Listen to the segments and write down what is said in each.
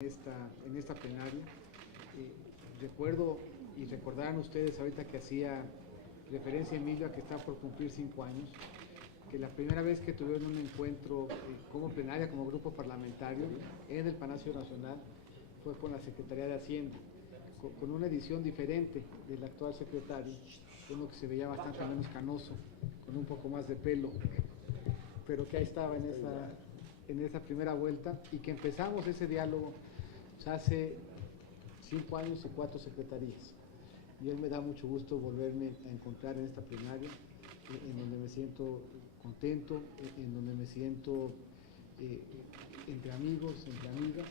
en esta plenaria. Recuerdo y recordarán ustedes ahorita que hacía referencia Emilio a que está por cumplir 5 años, que la primera vez que tuvieron un encuentro como plenaria, como grupo parlamentario, en el Palacio Nacional, fue con la Secretaría de Hacienda, con una edición diferente del actual secretario, uno que se veía bastante menos canoso, con un poco más de pelo, pero que ahí estaba en esa primera vuelta, y que empezamos ese diálogo hace 5 años y 4 secretarías. Y hoy me da mucho gusto volverme a encontrar en esta plenaria, en donde me siento contento, en donde me siento entre amigos, entre amigas.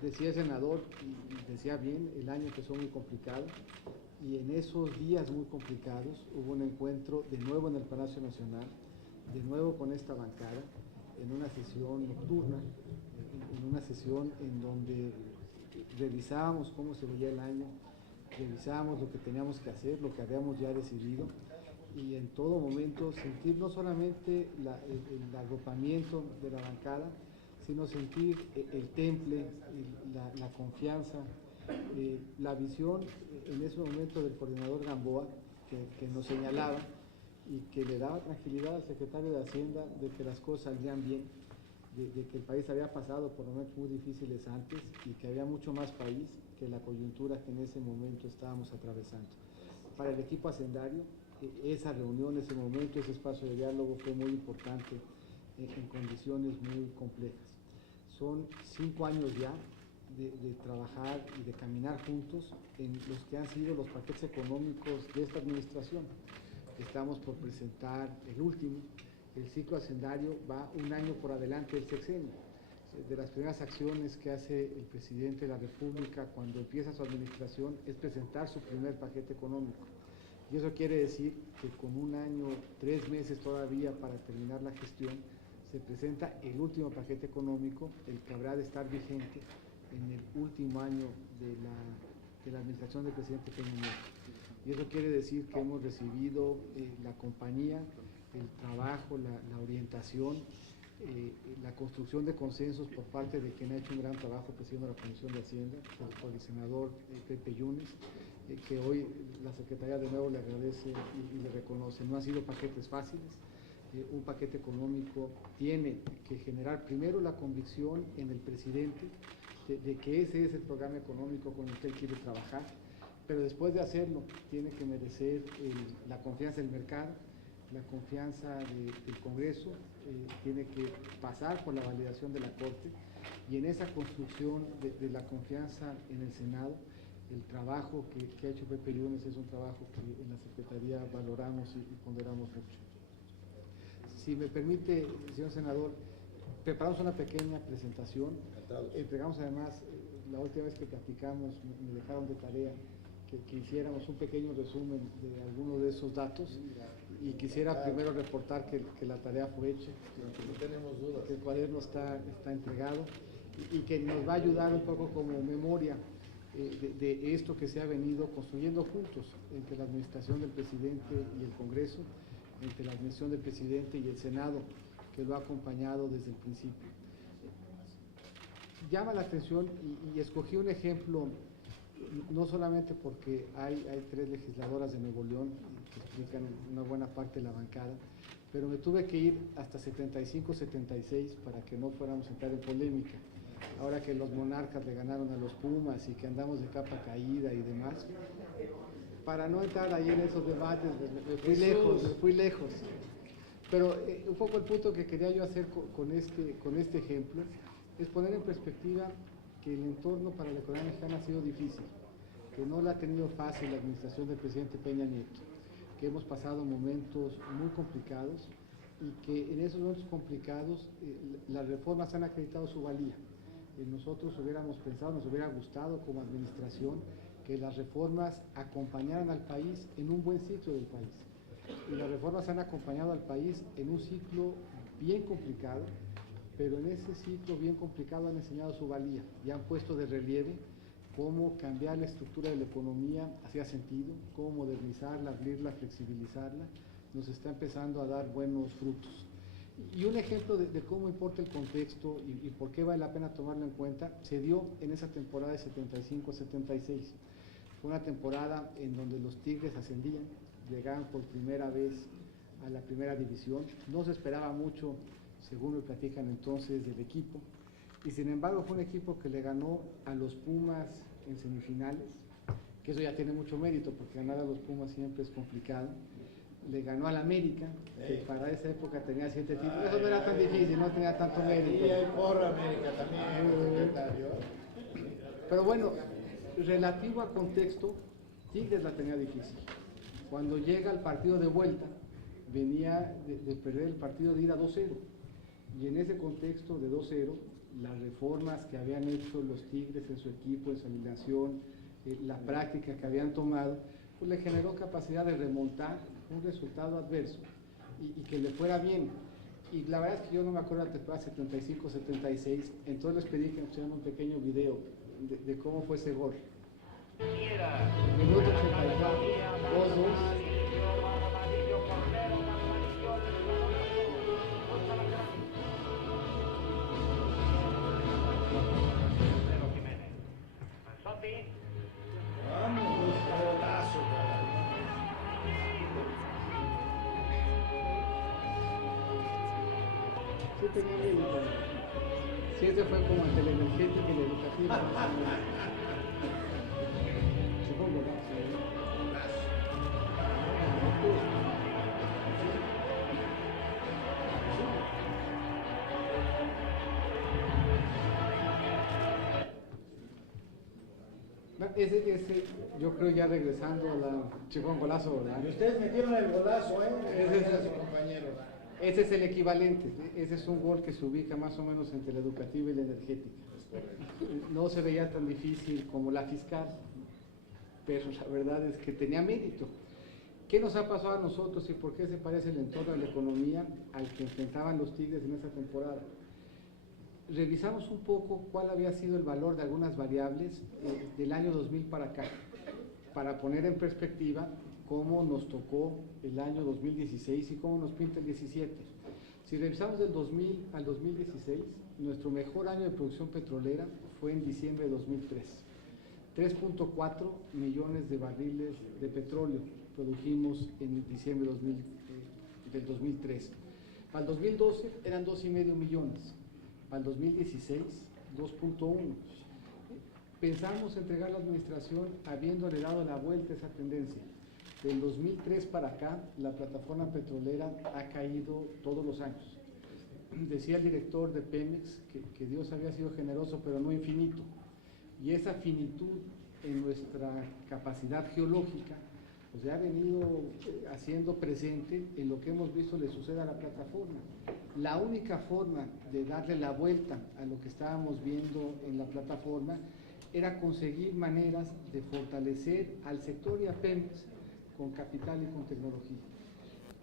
Decía el senador, y decía bien, el año empezó muy complicado, y en esos días muy complicados hubo un encuentro de nuevo en el Palacio Nacional, de nuevo con esta bancada, en una sesión nocturna, en una sesión en donde revisábamos cómo se veía el año, revisábamos lo que teníamos que hacer, lo que habíamos ya decidido, y en todo momento sentir no solamente el agrupamiento de la bancada, sino sentir el temple, la confianza, la visión en ese momento del coordinador Gamboa, que nos señalaba y que le daba tranquilidad al secretario de Hacienda de que las cosas saldrían bien, de que el país había pasado por momentos muy difíciles antes y que había mucho más país que la coyuntura que en ese momento estábamos atravesando. Para el equipo hacendario, esa reunión, ese momento, ese espacio de diálogo fue muy importante en condiciones muy complejas. Son 5 años ya de trabajar y de caminar juntos en los que han sido los paquetes económicos de esta administración. Estamos por presentar el último. El ciclo hacendario va un año por adelante del sexenio. De las primeras acciones que hace el presidente de la República cuando empieza su administración es presentar su primer paquete económico. Y eso quiere decir que con un año, 3 meses todavía para terminar la gestión, se presenta el último paquete económico, el que habrá de estar vigente en el último año de la administración del presidente Peña Nieto. Y eso quiere decir que hemos recibido la compañía, el trabajo, la orientación, la construcción de consensos por parte de quien ha hecho un gran trabajo presidiendo la Comisión de Hacienda, por el senador Pepe Yunes, que hoy la Secretaría de nuevo le agradece y le reconoce. No han sido paquetes fáciles. Un paquete económico tiene que generar primero la convicción en el presidente de que ese es el programa económico con el que él quiere trabajar, pero después de hacerlo tiene que merecer la confianza del mercado, la confianza del Congreso, tiene que pasar por la validación de la Corte, y en esa construcción de la confianza en el Senado, el trabajo que ha hecho Pepe Yunes es un trabajo que en la Secretaría valoramos y ponderamos mucho. Si me permite, señor senador, preparamos una pequeña presentación. Entregamos además, la última vez que platicamos, me dejaron de tarea que hiciéramos un pequeño resumen de algunos de esos datos, y quisiera primero reportar que la tarea fue hecha, no tenemos dudas, que el cuaderno está entregado, y que nos va a ayudar un poco como memoria de esto que se ha venido construyendo juntos entre la administración del presidente y el Congreso, entre la administración del presidente y el Senado, que lo ha acompañado desde el principio. Llama la atención, y escogí un ejemplo, no solamente porque hay 3 legisladoras de Nuevo León que explican una buena parte de la bancada, pero me tuve que ir hasta 75, 76 para que no fuéramos a entrar en polémica. Ahora que los Monarcas le ganaron a los Pumas y que andamos de capa caída y demás, para no entrar ahí en esos debates, me fui lejos. Pero un poco el punto que quería yo hacer con este ejemplo es poner en perspectiva que el entorno para la economía mexicana ha sido difícil, que no la ha tenido fácil la administración del presidente Peña Nieto, que hemos pasado momentos muy complicados, y que en esos momentos complicados las reformas han acreditado su valía. Nosotros hubiéramos pensado, nos hubiera gustado como administración que las reformas acompañaran al país en un buen ciclo del país. Y las reformas han acompañado al país en un ciclo bien complicado, pero en ese ciclo bien complicado han enseñado su valía y han puesto de relieve cómo cambiar la estructura de la economía hacía sentido, cómo modernizarla, abrirla, flexibilizarla, nos está empezando a dar buenos frutos. Y un ejemplo de cómo importa el contexto y por qué vale la pena tomarlo en cuenta, se dio en esa temporada de 75-76. Fue una temporada en donde los Tigres ascendían, llegaban por primera vez a la primera división. No se esperaba mucho, según me platican entonces, del equipo. Y sin embargo fue un equipo que le ganó a los Pumas en semifinales, que eso ya tiene mucho mérito, porque ganar a los Pumas siempre es complicado. Le ganó al América, que para esa época tenía 7 títulos. Eso no era tan difícil, no tenía tanto mérito. Y hay por América también, secretario. Pero bueno, relativo al contexto, Tigres la tenía difícil. Cuando llega al partido de vuelta, venía de perder el partido de ida 2-0. Y en ese contexto de 2-0, las reformas que habían hecho los Tigres en su equipo, en su alineación, la práctica que habían tomado, pues le generó capacidad de remontar un resultado adverso y que le fuera bien. Y la verdad es que yo no me acuerdo de la temporada 75-76, entonces les pedí que nos hicieran un pequeño video de cómo fue ese gol. Minuto 84, 2-2. Sí, tenía miedo. Sí, ese fue como ante el energético y el educativo. Supongo, ¿no? Ese, yo creo ya regresando a la Chifón golazo, ¿verdad? Y ustedes metieron el golazo, compañero. Ese es el equivalente, ese es un gol que se ubica más o menos entre la educativa y la energética. No se veía tan difícil como la fiscal, pero la verdad es que tenía mérito. ¿Qué nos ha pasado a nosotros y por qué se parece el entorno de la economía al que enfrentaban los Tigres en esa temporada? Revisamos un poco cuál había sido el valor de algunas variables del año 2000 para acá, para poner en perspectiva cómo nos tocó el año 2016 y cómo nos pinta el 17. Si revisamos del 2000 al 2016, nuestro mejor año de producción petrolera fue en diciembre de 2003. 3.4 millones de barriles de petróleo produjimos en diciembre del 2003. Para el 2012 eran 2,5 millones. Para el 2016, 2.1. Pensamos entregar la administración habiéndole dado la vuelta a esa tendencia. Del 2003 para acá, la plataforma petrolera ha caído todos los años. Decía el director de Pemex que Dios había sido generoso, pero no infinito. Y esa finitud en nuestra capacidad geológica pues ya ha venido haciendo presente en lo que hemos visto le sucede a la plataforma. La única forma de darle la vuelta a lo que estábamos viendo en la plataforma era conseguir maneras de fortalecer al sector y a Pemex con capital y con tecnología.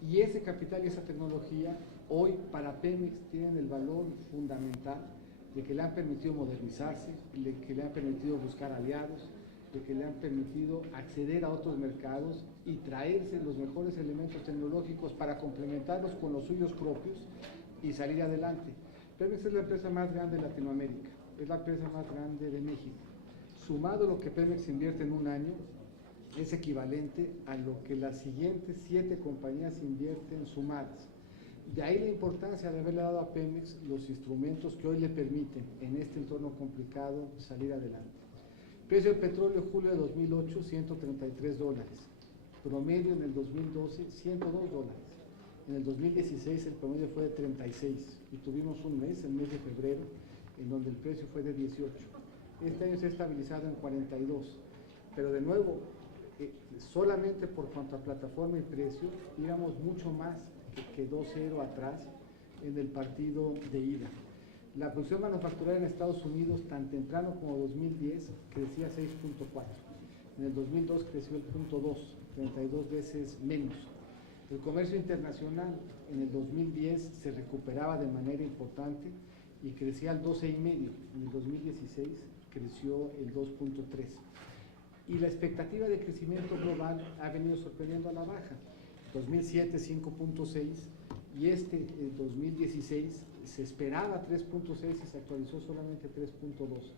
Y ese capital y esa tecnología hoy para Pemex tienen el valor fundamental de que le han permitido modernizarse, de que le han permitido buscar aliados, de que le han permitido acceder a otros mercados y traerse los mejores elementos tecnológicos para complementarlos con los suyos propios y salir adelante. Pemex es la empresa más grande de Latinoamérica, es la empresa más grande de México. Sumado lo que Pemex invierte en un año, es equivalente a lo que las siguientes 7 compañías invierten sumadas. De ahí la importancia de haberle dado a Pemex los instrumentos que hoy le permiten, en este entorno complicado, salir adelante. Precio del petróleo julio de 2008, $133. Promedio en el 2012, $102. En el 2016 el promedio fue de 36 y tuvimos un mes, el mes de febrero, en donde el precio fue de 18. Este año se ha estabilizado en 42, pero de nuevo, solamente por cuanto a plataforma y precio, íbamos mucho más que 2-0 atrás en el partido de ida. La producción manufacturera en Estados Unidos, tan temprano como 2010, crecía 6.4. En el 2002 creció el 0.2, 32 veces menos. El comercio internacional en el 2010 se recuperaba de manera importante y crecía al 12,5. En el 2016 creció el 2.3. Y la expectativa de crecimiento global ha venido sorprendiendo a la baja. 2007 5.6 y el 2016 se esperaba 3.6 y se actualizó solamente 3.2.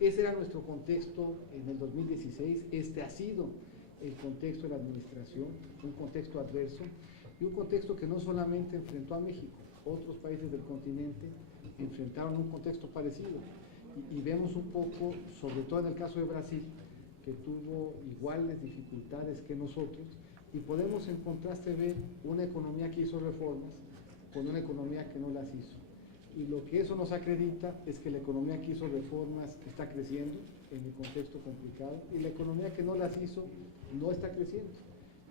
Ese era nuestro contexto en el 2016, este ha sido el contexto de la administración, un contexto adverso y un contexto que no solamente enfrentó a México, otros países del continente enfrentaron un contexto parecido y vemos un poco, sobre todo en el caso de Brasil, que tuvo iguales dificultades que nosotros y podemos en contraste ver una economía que hizo reformas con una economía que no las hizo. Y lo que eso nos acredita es que la economía que hizo reformas está creciendo en el contexto complicado y la economía que no las hizo no está creciendo.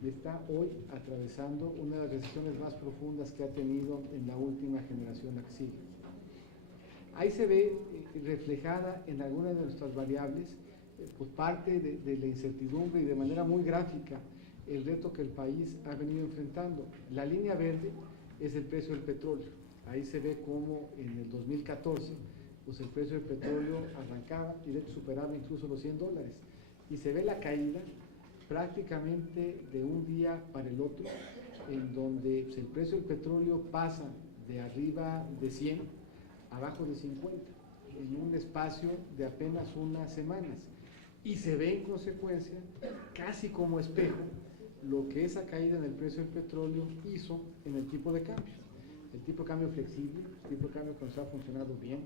Está hoy atravesando una de las recesiones más profundas que ha tenido en la última generación la que sigue. Ahí se ve reflejada en algunas de nuestras variables pues parte de la incertidumbre y de manera muy gráfica el reto que el país ha venido enfrentando. La línea verde es el precio del petróleo. Ahí se ve cómo en el 2014 pues el precio del petróleo arrancaba y de hecho superaba incluso los $100. Y se ve la caída prácticamente de un día para el otro, en donde pues, el precio del petróleo pasa de arriba de 100 a abajo de 50, en un espacio de apenas unas semanas. Y se ve en consecuencia, casi como espejo, lo que esa caída en el precio del petróleo hizo en el tipo de cambio. El tipo de cambio flexible, el tipo de cambio que nos ha funcionado bien,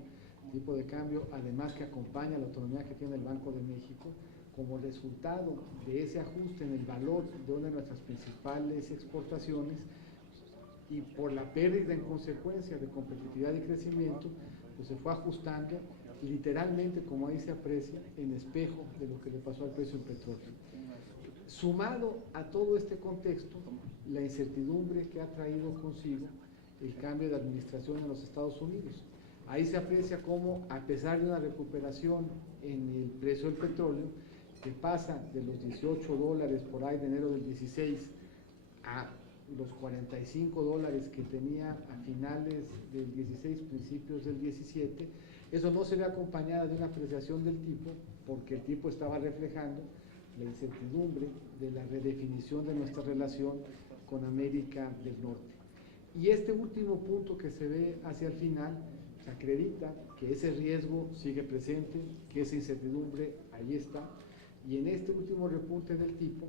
el tipo de cambio además que acompaña la autonomía que tiene el Banco de México, como resultado de ese ajuste en el valor de una de nuestras principales exportaciones y por la pérdida en consecuencia de competitividad y crecimiento, pues se fue ajustando literalmente, como ahí se aprecia, en espejo de lo que le pasó al precio del petróleo. Sumado a todo este contexto, la incertidumbre que ha traído consigo el cambio de administración en los Estados Unidos. Ahí se aprecia cómo, a pesar de una recuperación en el precio del petróleo, que pasa de los $18 por ahí de enero del 16 a los $45 que tenía a finales del 16, principios del 17, eso no se ve acompañada de una apreciación del tipo, porque el tipo estaba reflejando la incertidumbre de la redefinición de nuestra relación con América del Norte. Y este último punto que se ve hacia el final, se acredita que ese riesgo sigue presente, que esa incertidumbre ahí está, y en este último repunte del tipo,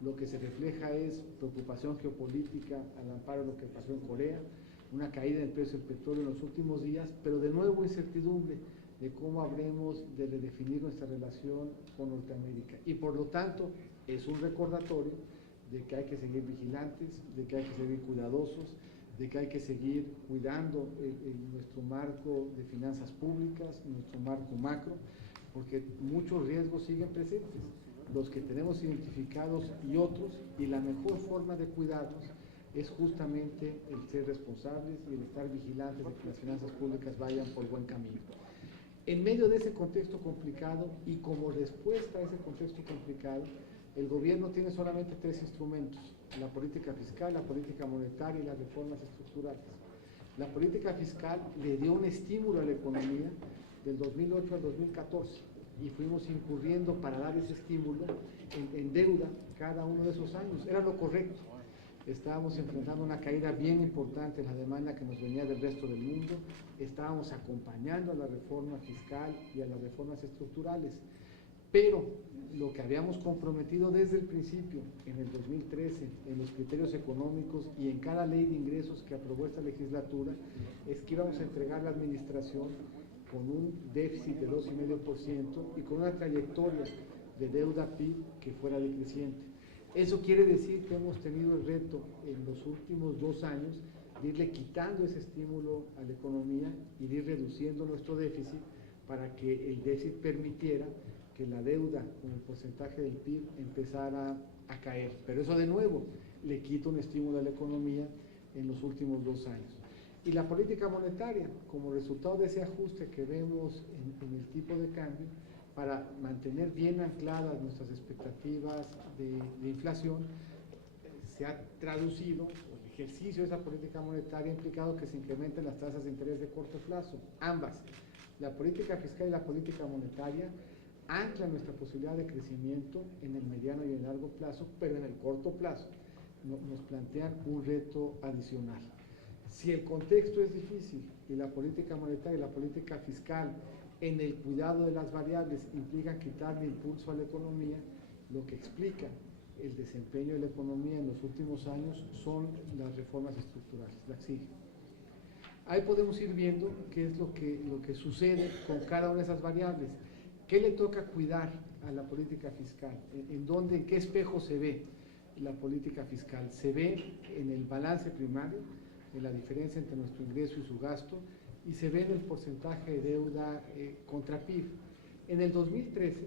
lo que se refleja es preocupación geopolítica al amparo de lo que pasó en Corea, una caída del precio del petróleo en los últimos días, pero de nuevo incertidumbre de cómo habremos de redefinir nuestra relación con Norteamérica. Y por lo tanto, es un recordatorio de que hay que seguir vigilantes, de que hay que seguir cuidadosos, de que hay que seguir cuidando nuestro marco de finanzas públicas, nuestro marco macro, porque muchos riesgos siguen presentes, los que tenemos identificados y otros, y la mejor forma de cuidarlos es justamente el ser responsables y el estar vigilantes de que las finanzas públicas vayan por buen camino. En medio de ese contexto complicado y como respuesta a ese contexto complicado, el gobierno tiene solamente 3 instrumentos: la política fiscal, la política monetaria y las reformas estructurales. La política fiscal le dio un estímulo a la economía del 2008 al 2014 y fuimos incurriendo para dar ese estímulo en deuda cada uno de esos años. Era lo correcto. Estábamos enfrentando una caída bien importante en la demanda que nos venía del resto del mundo, estábamos acompañando a la reforma fiscal y a las reformas estructurales, pero lo que habíamos comprometido desde el principio, en el 2013, en los criterios económicos y en cada ley de ingresos que aprobó esta legislatura, es que íbamos a entregar la administración con un déficit de 2,5% y con una trayectoria de deuda PIB que fuera decreciente. Eso quiere decir que hemos tenido el reto en los últimos 2 años de irle quitando ese estímulo a la economía y de ir reduciendo nuestro déficit para que el déficit permitiera que la deuda como porcentaje del PIB empezara a caer. Pero eso de nuevo le quita un estímulo a la economía en los últimos 2 años. Y la política monetaria, como resultado de ese ajuste que vemos en el tipo de cambio, para mantener bien ancladas nuestras expectativas de inflación, se ha traducido, el ejercicio de esa política monetaria ha implicado que se incrementen las tasas de interés de corto plazo, ambas. La política fiscal y la política monetaria anclan nuestra posibilidad de crecimiento en el mediano y el largo plazo, pero en el corto plazo nos plantean un reto adicional. Si el contexto es difícil y la política monetaria y la política fiscal en el cuidado de las variables implican quitarle impulso a la economía, lo que explica el desempeño de la economía en los últimos años son las reformas estructurales, la exige. Ahí podemos ir viendo qué es lo que sucede con cada una de esas variables. ¿Qué le toca cuidar a la política fiscal? ¿En qué espejo se ve la política fiscal? Se ve en el balance primario, en la diferencia entre nuestro ingreso y su gasto, y se ve en el porcentaje de deuda contra PIB. En el 2013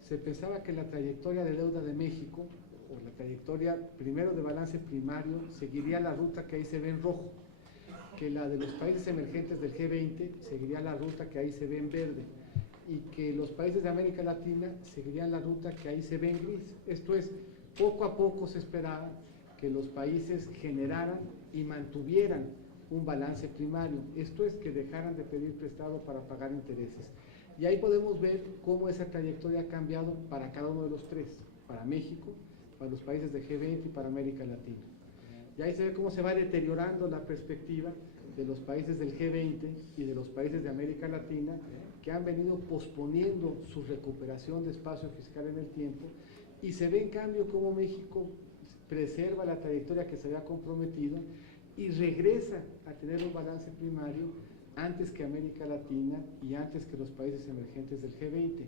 se pensaba que la trayectoria de deuda de México, o la trayectoria primero de balance primario, seguiría la ruta que ahí se ve en rojo, que la de los países emergentes del G20 seguiría la ruta que ahí se ve en verde, y que los países de América Latina seguirían la ruta que ahí se ve en gris. Esto es, poco a poco se esperaba que los países generaran y mantuvieran un balance primario, esto es, que dejaran de pedir prestado para pagar intereses. Y ahí podemos ver cómo esa trayectoria ha cambiado para cada uno de los tres, para México, para los países de G20 y para América Latina. Y ahí se ve cómo se va deteriorando la perspectiva de los países del G20 y de los países de América Latina, que han venido posponiendo su recuperación de espacio fiscal en el tiempo, y se ve en cambio cómo México preserva la trayectoria que se había comprometido y regresa a tener un balance primario antes que América Latina y antes que los países emergentes del G20.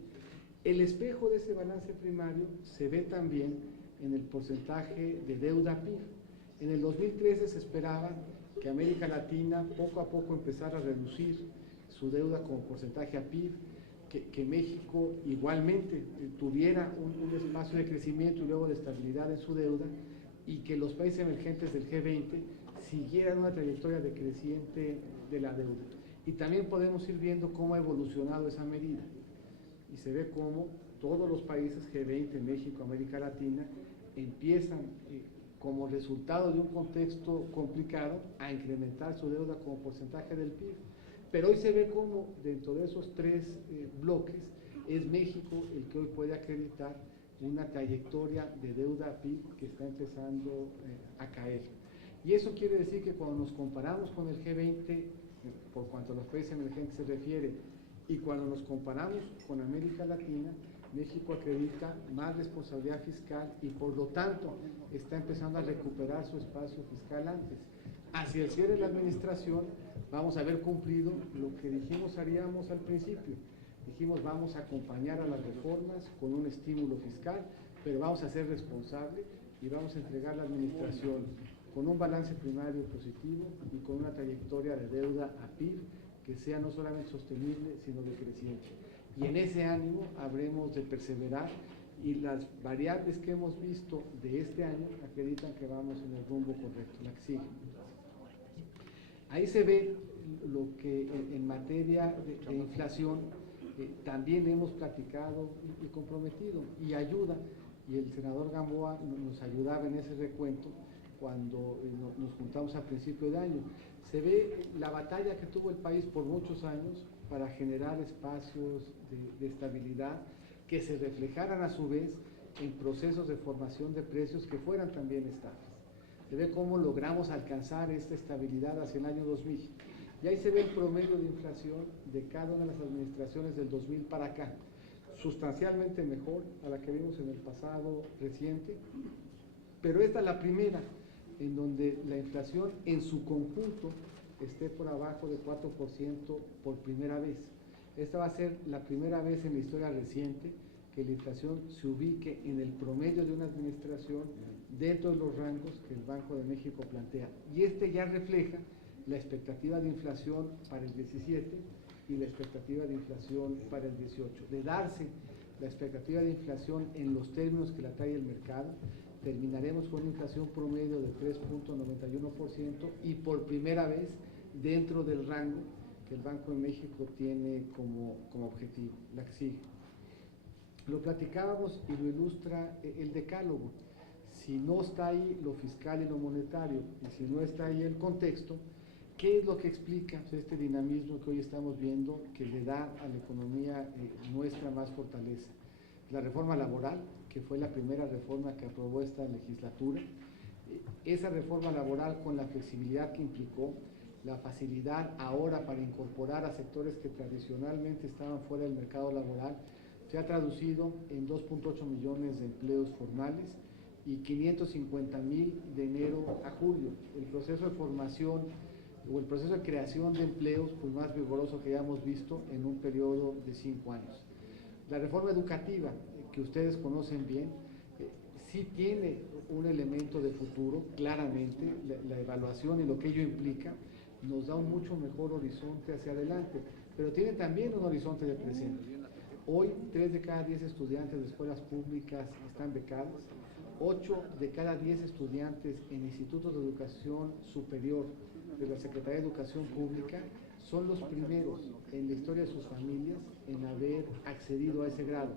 El espejo de ese balance primario se ve también en el porcentaje de deuda PIB. En el 2013 se esperaba que América Latina poco a poco empezara a reducir su deuda como porcentaje a PIB, que México igualmente tuviera un espacio de crecimiento y luego de estabilidad en su deuda, y que los países emergentes del G20 siguieran una trayectoria decreciente de la deuda. Y también podemos ir viendo cómo ha evolucionado esa medida. Y se ve cómo todos los países G20, México, América Latina, empiezan como resultado de un contexto complicado a incrementar su deuda como porcentaje del PIB. Pero hoy se ve cómo dentro de esos tres bloques es México el que hoy puede acreditar una trayectoria de deuda PIB que está empezando a caer. Y eso quiere decir que cuando nos comparamos con el G20, por cuanto a los países emergentes se refiere, y cuando nos comparamos con América Latina, México acredita más responsabilidad fiscal y por lo tanto está empezando a recuperar su espacio fiscal antes. Hacia el cierre de la administración vamos a haber cumplido lo que dijimos haríamos al principio. Dijimos vamos a acompañar a las reformas con un estímulo fiscal, pero vamos a ser responsables y vamos a entregar la administración con un balance primario positivo y con una trayectoria de deuda a PIB que sea no solamente sostenible, sino decreciente. Y en ese ánimo habremos de perseverar, y las variables que hemos visto de este año acreditan que vamos en el rumbo correcto, la que sigue. Ahí se ve lo que en materia de inflación también hemos platicado y comprometido, y ayuda, y el senador Gamboa nos ayudaba en ese recuento cuando nos juntamos a principio de año. Se ve la batalla que tuvo el país por muchos años para generar espacios de estabilidad que se reflejaran a su vez en procesos de formación de precios que fueran también estables. Se ve cómo logramos alcanzar esta estabilidad hacia el año 2000. Y ahí se ve el promedio de inflación de cada una de las administraciones del 2000 para acá, sustancialmente mejor a la que vimos en el pasado reciente, pero esta es la primera en donde la inflación en su conjunto esté por abajo de 4% por primera vez. Esta va a ser la primera vez en la historia reciente que la inflación se ubique en el promedio de una administración dentro de los rangos que el Banco de México plantea. Y este ya refleja la expectativa de inflación para el 17 y la expectativa de inflación para el 18. De darse la expectativa de inflación en los términos que la trae el mercado, terminaremos con una inflación promedio de 3.91% y por primera vez dentro del rango que el Banco de México tiene como objetivo, la que sigue. Lo platicábamos y lo ilustra el decálogo. Si no está ahí lo fiscal y lo monetario, y si no está ahí el contexto, ¿qué es lo que explica este dinamismo que hoy estamos viendo que le da a la economía nuestra más fortaleza? La reforma laboral, que fue la primera reforma que aprobó esta legislatura, esa reforma laboral con la flexibilidad que implicó, la facilidad ahora para incorporar a sectores que tradicionalmente estaban fuera del mercado laboral, se ha traducido en 2.8 millones de empleos formales y 550,000 de enero a julio. El proceso de formación o el proceso de creación de empleos pues más vigoroso que hayamos visto en un periodo de 5 años. La reforma educativa, que ustedes conocen bien, sí tiene un elemento de futuro, claramente, la evaluación y lo que ello implica, nos da un mucho mejor horizonte hacia adelante, pero tiene también un horizonte de presente. Hoy, 3 de cada 10 estudiantes de escuelas públicas están becados, 8 de cada 10 estudiantes en institutos de educación superior de la Secretaría de Educación Pública son los primeros en la historia de sus familias en haber accedido a ese grado.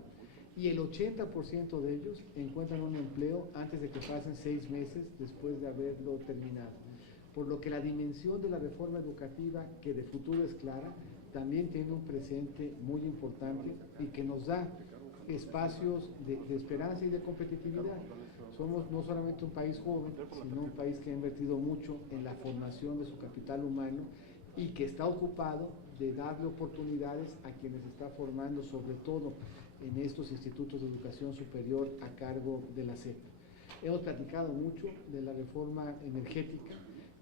Y el 80% de ellos encuentran un empleo antes de que pasen 6 meses después de haberlo terminado. Por lo que la dimensión de la reforma educativa, que de futuro es clara, también tiene un presente muy importante y que nos da espacios de esperanza y de competitividad. Somos no solamente un país joven, sino un país que ha invertido mucho en la formación de su capital humano y que está ocupado de darle oportunidades a quienes está formando, sobre todo en estos institutos de educación superior a cargo de la SEP. Hemos platicado mucho de la reforma energética,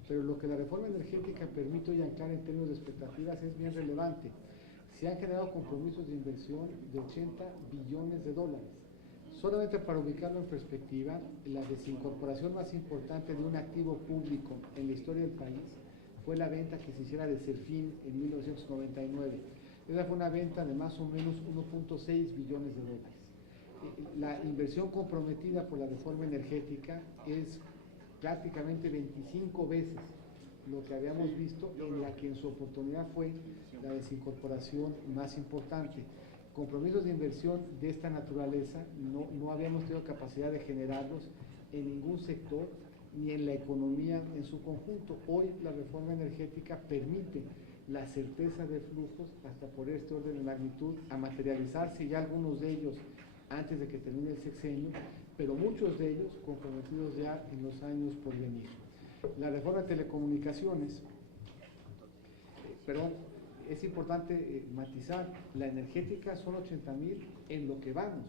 pero lo que la reforma energética permite hoy anclar en términos de expectativas es bien relevante. Se han generado compromisos de inversión de 80 billones de dólares. Solamente para ubicarlo en perspectiva, la desincorporación más importante de un activo público en la historia del país fue la venta que se hiciera de Serfín en 1999. Esa fue una venta de más o menos 1.6 billones de dólares. La inversión comprometida por la reforma energética es prácticamente 25 veces lo que habíamos visto, en la que en su oportunidad fue la desincorporación más importante. Compromisos de inversión de esta naturaleza no habíamos tenido capacidad de generarlos en ningún sector ni en la economía en su conjunto. Hoy la reforma energética permite la certeza de flujos hasta por este orden de magnitud a materializarse ya algunos de ellos antes de que termine el sexenio, pero muchos de ellos comprometidos ya en los años por venir. La reforma de telecomunicaciones, es importante matizar, la energética son 80,000 en lo que vamos,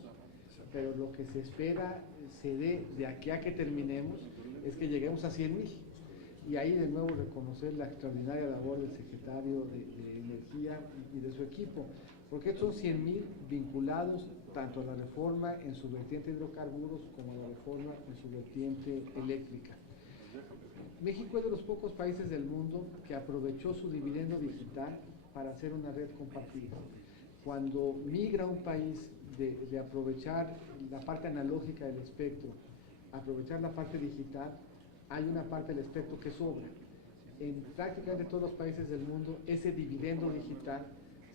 pero lo que se espera se dé de aquí a que terminemos es que lleguemos a 100,000. Y ahí de nuevo reconocer la extraordinaria labor del secretario de Energía y de su equipo, porque estos son 100,000 vinculados tanto a la reforma en su vertiente de hidrocarburos como a la reforma en su vertiente eléctrica. México es de los pocos países del mundo que aprovechó su dividendo digital para hacer una red compartida. Cuando migra un país de aprovechar la parte analógica del espectro, aprovechar la parte digital, hay una parte del espectro que sobra. En prácticamente todos los países del mundo, ese dividendo digital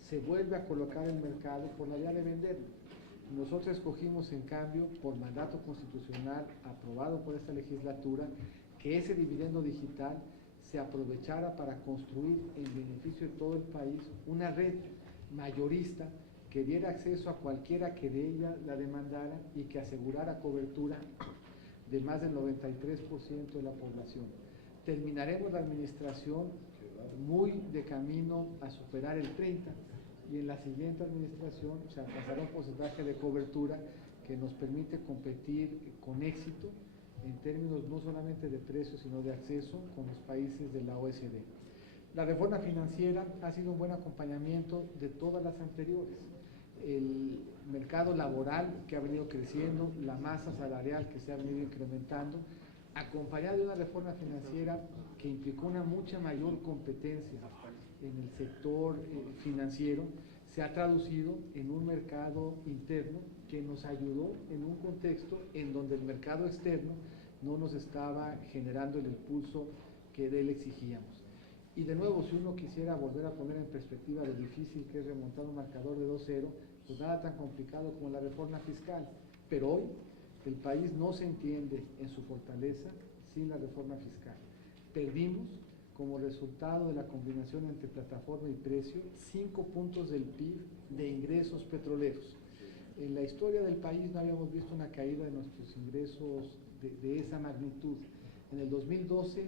se vuelve a colocar en el mercado por la vía de venderlo. Nosotros escogimos, en cambio, por mandato constitucional aprobado por esta legislatura, que ese dividendo digital se aprovechara para construir en beneficio de todo el país una red mayorista que diera acceso a cualquiera que de ella la demandara y que asegurara cobertura de más del 93% de la población. Terminaremos la administración muy de camino a superar el 30%, y en la siguiente administración se alcanzará un porcentaje de cobertura que nos permite competir con éxito en términos no solamente de precios, sino de acceso con los países de la OECD. La reforma financiera ha sido un buen acompañamiento de todas las anteriores. El mercado laboral que ha venido creciendo, la masa salarial que se ha venido incrementando, acompañada de una reforma financiera que implicó una mucha mayor competencia en el sector financiero, se ha traducido en un mercado interno que nos ayudó en un contexto en donde el mercado externo no nos estaba generando el impulso que de él exigíamos. Y de nuevo, si uno quisiera volver a poner en perspectiva lo difícil que es remontar un marcador de 2-0, pues nada tan complicado como la reforma fiscal. Pero hoy el país no se entiende en su fortaleza sin la reforma fiscal. Perdimos, como resultado de la combinación entre plataforma y precio, 5 puntos del PIB de ingresos petroleros. En la historia del país no habíamos visto una caída de nuestros ingresos de esa magnitud. En el 2012,